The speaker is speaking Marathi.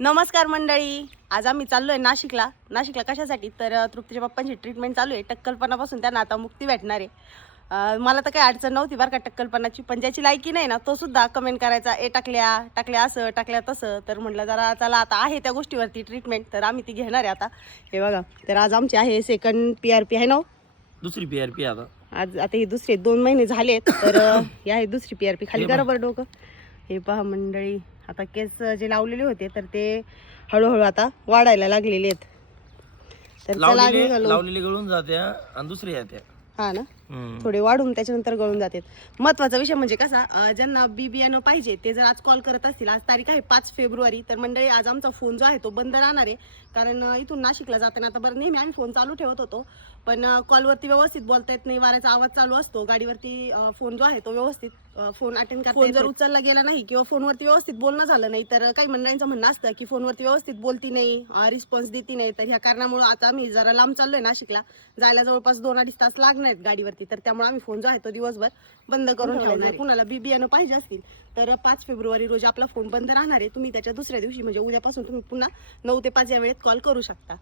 नमस्कार मंडळी, आज आम्ही चाललो आहे नाशिकला. कशासाठी तर तृप्तीच्या पप्पांची ट्रीटमेंट चालू आहे. टक्कलपणापासून त्यांना आता मुक्ती भेटणार आहे. मला तर काही अडचण नव्हती बरं का टक्कलपणाची, पण ज्याची लायकी नाही ना तो सुद्धा कमेंट करायचा, टाकल्या असं टाकल्या तसं. तर म्हटलं जरा चला आता आहे त्या गोष्टीवरती ट्रीटमेंट, तर आम्ही ती घेणार आहे आता. हे बघा, तर आज आमची आहे सेकंड PRP आहे ना, दुसरी PRP आता हे दुसरे 2 महिने झालेत. तर ही आहे दुसरी PRP. खाली करा बरं डोकं. हे पहा मंडळी, आता केस जे लावलेले होते तर ते हळूहळू आता वाढायला लागलेले आहेत. तर चला लावलेली गळून जात्या आणि दुसरी येत्या. हा ना, थोडे वाढून त्याच्यानंतर गळून जातात. महत्वाचा विषय म्हणजे कसा, ज्यांना बियाणं पाहिजे ते जर आज कॉल करत असतील, आज तारीख आहे 5 फेब्रुवारी, तर मंडळी आज आमचा फोन जो आहे तो बंद राहणार आहे. कारण इथून नाशिकला जाताना आता बरं नेहमी आम्ही फोन चालू ठेवत होतो, पण कॉलवरती व्यवस्थित बोलता येत नाही, वाऱ्याचा आवाज चालू असतो गाडीवरती. फोन जो आहे तो व्यवस्थित फोन अटेंड करता, फोन जर उचलला गेला नाही किंवा फोनवरती व्यवस्थित बोलणं झालं नाही, तर काही मंडळींचं म्हणणं असतं की फोनवरती व्यवस्थित बोलती नाही, रिस्पॉन्स देती नाही. तर ह्या कारणामुळे आता आम्ही जरा लांब चाललोय नाशिकला, जायला जवळपास 2-2.5 तास लागणार आहेत गाडीवरती. तर त्यामुळे आम्ही फोन जो आहे तो दिवसभर बंद करून ठेवणार. कुणाला बियाणं पाहिजे असतील तर 5 फेब्रुवारी रोजी आपला फोन बंद राहणार आहे. तुम्ही त्याच्या दुसऱ्या दिवशी म्हणजे उद्यापासून तुम्ही पुन्हा 9 ते 5 या वेळेत कॉल करू शकता.